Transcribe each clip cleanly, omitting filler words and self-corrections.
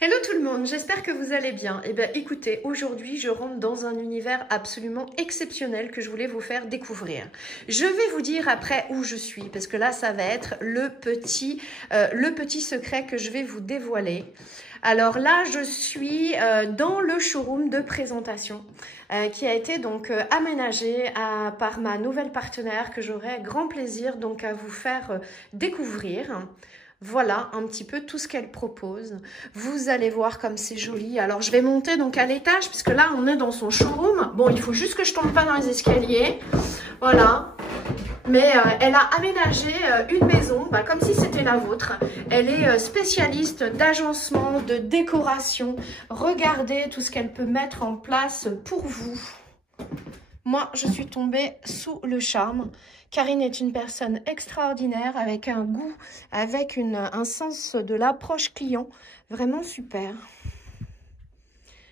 Hello tout le monde, j'espère que vous allez bien. Eh bien écoutez, aujourd'hui je rentre dans un univers absolument exceptionnel que je voulais vous faire découvrir. Je vais vous dire après où je suis, parce que là ça va être le petit secret que je vais vous dévoiler. Alors là je suis dans le showroom de présentation qui a été donc aménagé par ma nouvelle partenaire que j'aurai grand plaisir donc à vous faire découvrir. Voilà un petit peu tout ce qu'elle propose. Vous allez voir comme c'est joli. Alors, je vais monter donc à l'étage puisque là, on est dans son showroom. Bon, il faut juste que je tombe pas dans les escaliers. Voilà. Mais elle a aménagé une maison comme si c'était la vôtre. Elle est spécialiste d'agencement, de décoration. Regardez tout ce qu'elle peut mettre en place pour vous. Moi, je suis tombée sous le charme. Karine est une personne extraordinaire, avec un goût, avec un sens de l'approche client. Vraiment super.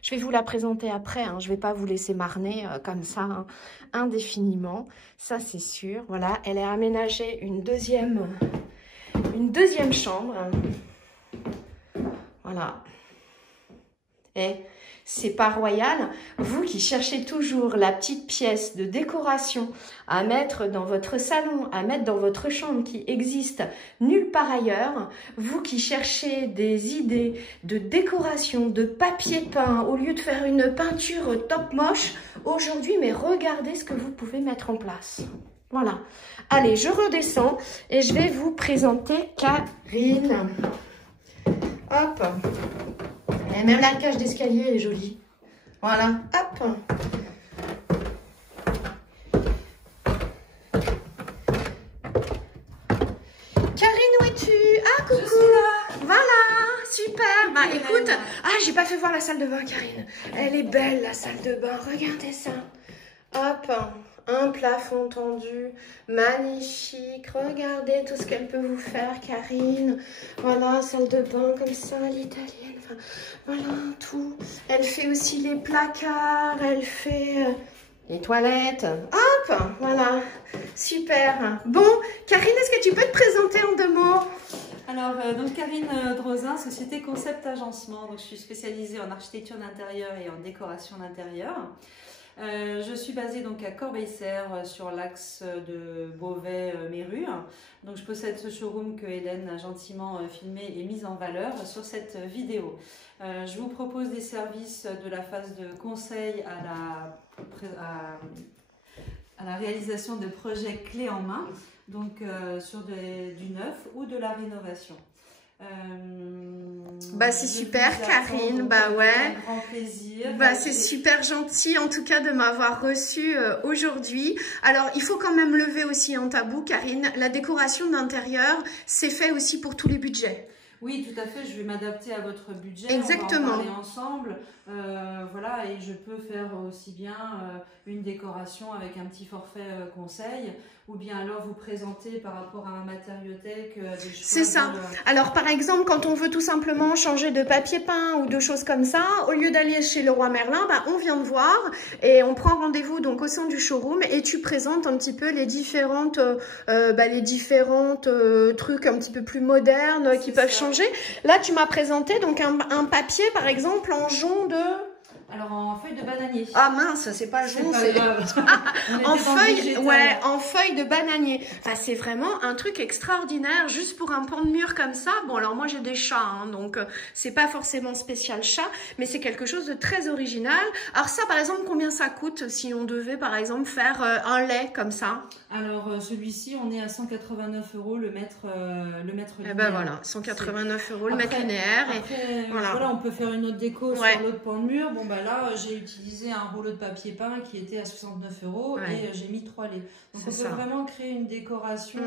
Je vais vous la présenter après. Hein. Je ne vais pas vous laisser marner comme ça indéfiniment. Ça, c'est sûr. Voilà, elle a aménagé une deuxième chambre. Voilà. Et c'est pas royal. Vous qui cherchez toujours la petite pièce de décoration à mettre dans votre salon, à mettre dans votre chambre qui existe nulle part ailleurs, vous qui cherchez des idées de décoration, de papier peint, au lieu de faire une peinture top moche, aujourd'hui, mais regardez ce que vous pouvez mettre en place. Voilà. Allez, je redescends et je vais vous présenter Karine. Hop. Et même la cage d'escalier, elle est jolie. Voilà, hop. Karine, où es-tu? Ah, coucou. Voilà, super. Bah, écoute, j'ai pas fait voir la salle de bain, Karine. Elle est belle, la salle de bain. Regardez ça. Hop. Un plafond tendu, magnifique. Regardez tout ce qu'elle peut vous faire, Karine. Voilà, salle de bain comme ça, l'italienne. Enfin, voilà, tout. Elle fait aussi les placards, elle fait les toilettes. Hop, voilà, super. Bon, Karine, est-ce que tu peux te présenter en 2 mots? Alors, donc Karine Drozin, société Concept Agencement. Donc, je suis spécialisée en architecture d'intérieur et en décoration d'intérieur. Je suis basée donc à Corbeil-Serre sur l'axe de Beauvais-Méru. Donc je possède ce showroom que Hélène a gentiment filmé et mis en valeur sur cette vidéo. Je vous propose des services de la phase de conseil à la réalisation de projets clés en main, donc sur du neuf ou de la rénovation. C'est super Karine, ouais. Un grand plaisir. C'est super gentil en tout cas de m'avoir reçue aujourd'hui. Alors il faut quand même lever aussi un tabou, Karine. La décoration d'intérieur, c'est fait aussi pour tous les budgets. Oui, tout à fait. Je vais m'adapter à votre budget. Exactement. On va en parler ensemble. Voilà, et je peux faire aussi bien une décoration avec un petit forfait conseil, ou bien alors vous présenter par rapport à un matériothèque des choix. C'est ça. Alors par exemple, quand on veut tout simplement changer de papier peint ou de choses comme ça, au lieu d'aller chez Leroy Merlin, on vient te voir et on prend rendez-vous donc au sein du showroom et tu présentes un petit peu les différentes trucs un petit peu plus modernes qui peuvent changer. Là, tu m'as présenté donc un papier par exemple en jonc de... Alors en feuille de bananier. Ah mince, c'est pas jaune, c'est en feuille, ouais, en feuille de bananier. Enfin, c'est vraiment un truc extraordinaire, juste pour un pan de mur comme ça. Bon, alors moi j'ai des chats, hein, donc c'est pas forcément spécial chat, mais c'est quelque chose de très original. Alors ça, par exemple, combien ça coûte si on devait, par exemple, faire un lait comme ça? Alors celui-ci, on est à 189 € le mètre linéaire. Eh ben voilà, 189 € le mètre linéaire. Après, et voilà, on peut faire une autre déco sur l'autre pan de mur. Bon là, j'ai utilisé un rouleau de papier peint qui était à 69 € et j'ai mis 3 laits. Donc on peut vraiment créer une décoration.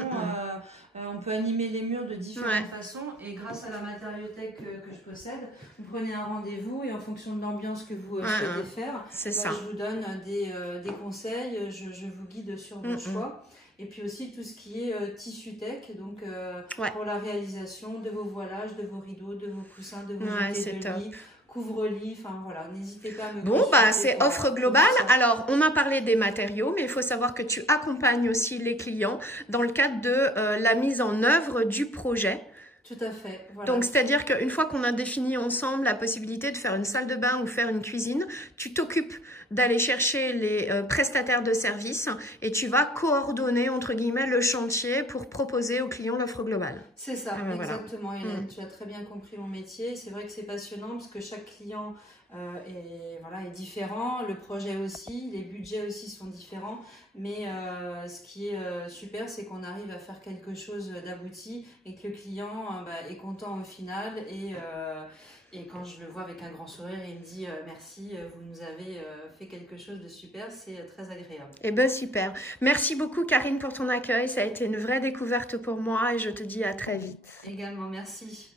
On peut animer les murs de différentes façons, et grâce à la matériothèque que je possède, vous prenez un rendez-vous et en fonction de l'ambiance que vous souhaitez faire, je vous donne des conseils, je vous guide sur vos choix. Et puis aussi tout ce qui est tissu tech, donc pour la réalisation de vos voilages, de vos rideaux, de vos coussins, de vos unités de lit, couvre-lit, enfin voilà, n'hésitez pas à me consulter. C'est offre globale. Alors, on a parlé des matériaux, mais il faut savoir que tu accompagnes aussi les clients dans le cadre de la mise en œuvre du projet. Tout à fait. Voilà. Donc, c'est-à-dire qu'une fois qu'on a défini ensemble la possibilité de faire une salle de bain ou faire une cuisine, tu t'occupes d'aller chercher les prestataires de services et tu vas coordonner, entre guillemets, le chantier pour proposer aux clients l'offre globale. C'est ça, exactement. Voilà. Hélène, tu as très bien compris mon métier. C'est vrai que c'est passionnant parce que chaque client est différent, le projet aussi, les budgets aussi sont différents, mais ce qui est super, c'est qu'on arrive à faire quelque chose d'abouti et que le client est content au final et quand je le vois avec un grand sourire, il me dit merci, vous nous avez fait quelque chose de super, c'est très agréable. Eh bien super, merci beaucoup Karine pour ton accueil, ça a été une vraie découverte pour moi et je te dis à très vite. Également, merci.